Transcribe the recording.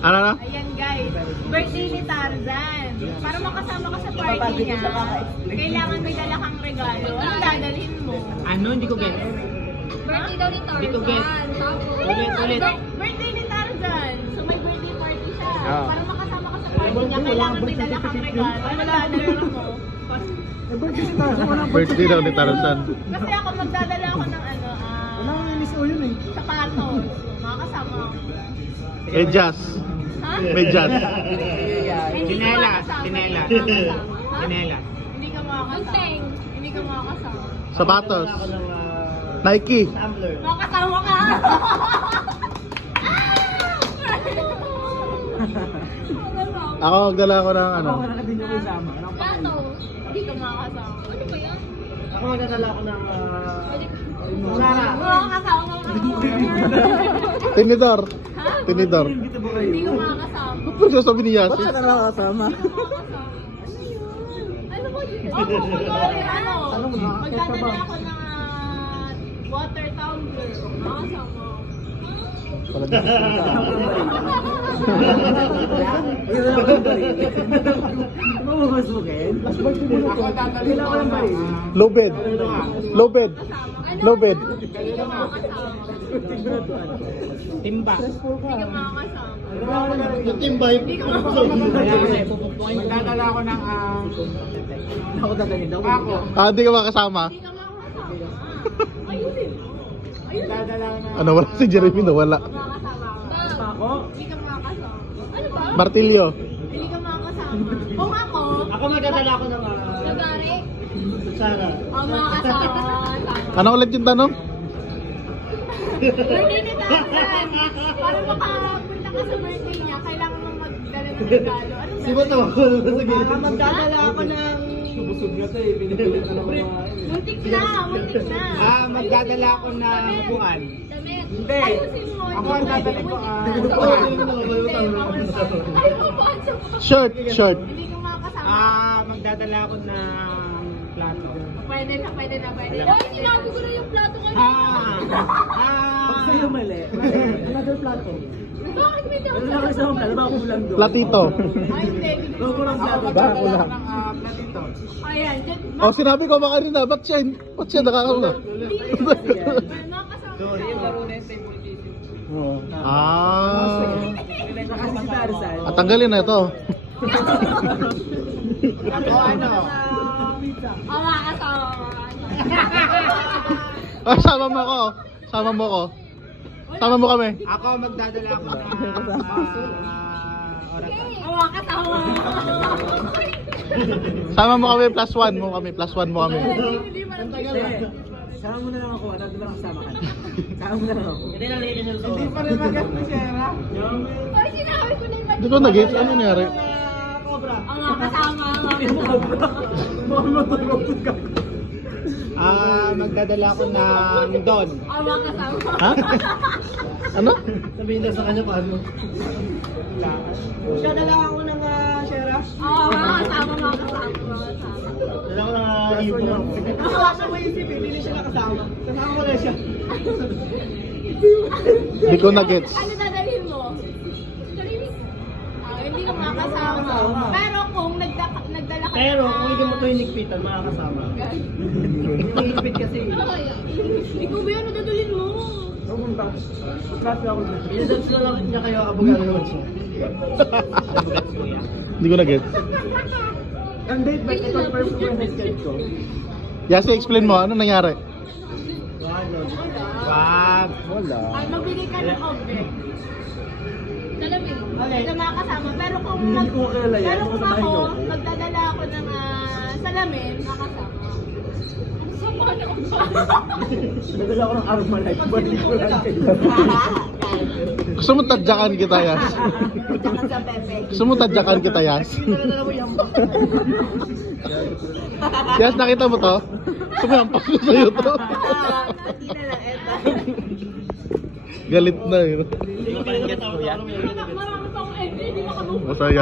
Ano na? Ayan guys, birthday ni Tarzan. Para makasama ka sa party niya, kailangan may dala kang regalo. Ano dadalhin mo? Ano? Hindi ko get. Birthday daw ni Tarzan. Hindi ko get. Ulit. Birthday ni Tarzan. So may birthday party siya. Ah. Para makasama ka sa party niya, kailangan may dala kang regalo. Ano dadalhin mo? Birthday daw ni Tarzan. Kasi ako magdadala ako ng sapatos. Makakasama ako. May jazz. Ha? May jazz. Hindi ka Tinela. makakasama. Tinela. Makakasama. Ha? Tinela. Hindi ka makakasama. Hindi ka makakasama. Sapatos. Nike. Makakasama ka! Ako magdala ko ng ano. Plato. Hindi ka makakasama. Ano ba yan? Ako magdadala ko ng Makakasama ka. Tinidor. Ha? Tinidor. Hindi ka makakasama. Ano siya sabi ni Yasi? Hindi ka makakasama. Ano ba yun? Ano? Magdadala ako ng water tumbler. Makakasama. Low bed. Low bed. Low bed. Hindi ka makakasama. Timba. Hindi ka makakasama. timba yung Magdadala ko ng ako dadalhin daw. ako. Hindi ka makasama. Hindi ka makakasama. Ayusin mo. Magdadala ko ng Ano, wala si Jeremy na wala. Makakasama ka. Ako? Hindi ka makakasama. Ano ba? Martilyo. Hindi ka makakasama. Kung ako, Ako magdadala ko ng Lagari. Sara. makakasama. Ano ulit yung tanong? Birthday ni Tarzan. Para makapunta ka sa birthday niya, kailangan mong magdala ng regalo. Ano ba? Sino to? Sige. Magdadala ako ng busog na to eh. Pinipilit na ako. Muntik na, muntik na. magdadala ko ng upuan. Damit. Hindi. Ayusin mo. Ako ang dadalhin ko, Hindi, upuan. bawal pa. Ay, upuan sa Shirt. Shirt. Hindi ka makakasama. Magdadala ko ng plato. Pwede na, pwede na, pwede na. Hoy, sinabi ko na yung plato kanina. Sa'yo mali. Another plato. Bakit may Ano lang kasi akong plato? Baka kulang doon. Platito. Ay, hindi. Baka kulang plato. Baka kulang. Platito. Ayan, dyan. Oh, sinabi ko baka rin na. Ba't siya nakakaula? Makakasama. Sorry, yung laro na yung table tissue. Kasi si Tarzan. At tanggalin na ito. Ako ano? Makakasama. Sama mo ko. Sama mo ko. Sama mo kami. Ako magdadala ko ng orata. Makakasama. Sama mo kami. +1 mo kami. +1 mo kami. Hindi man ang tagal. Sama mo na lang ako. Ano ba kasama ka? Sama mo na lang ako. Hindi na late na Hindi pa rin maganda siya, ha? Hoy, sinabi ko na yung Hindi ko nag-gets. Ano nangyari? Cobra. Makakasama. Baka matulog ka. Magdadala ko ng don. Makakasama. Ha? Ano? Sabihin na sa kanya paano. Siya na lang ako ng Shera. Makakasama. Dala ko ng ibon. Nakawasa mo yung sipin. Hindi siya nakasama. Kasama ko na siya. Hindi ko nag-gets. Ano dadalhin mo? Hindi ka makakasama. Pero kung nagdala ka Pero kung hindi mo ito hinikpitan, makakasama. Hinikpit kasi. Ikaw ba yan? Nadadalhin mo? Pumunta. Klase ako dito. Inadans na lang niya kayo abogado naman siya. Hindi ko nag-gets. Ang date ba? I-confirm ko yung headset ko. Yasi, explain mo. Ano nangyari? Wag. Wala. Ay, magbigay ka ng object. Salamin. Hindi ka makakasama. Pero kung Hindi ko kilala yan. pero kung Sa bahay ako, ko. magdadala ako ng salamin, makakasama. Sama na ako. Nadala ko ng Armalite. Balik ko lang kayo. Gusto mo tadyakan kita, Yas? Diyan sa Pepe. Gusto mo tadyakan kita, Yas? Yas, nakita mo to? Gusto mo yung paso sa'yo to? Hindi na lang, eto. Galit na yun. Hindi ko pa rin get ko yan. Marami pa akong hindi makamove. Masaya.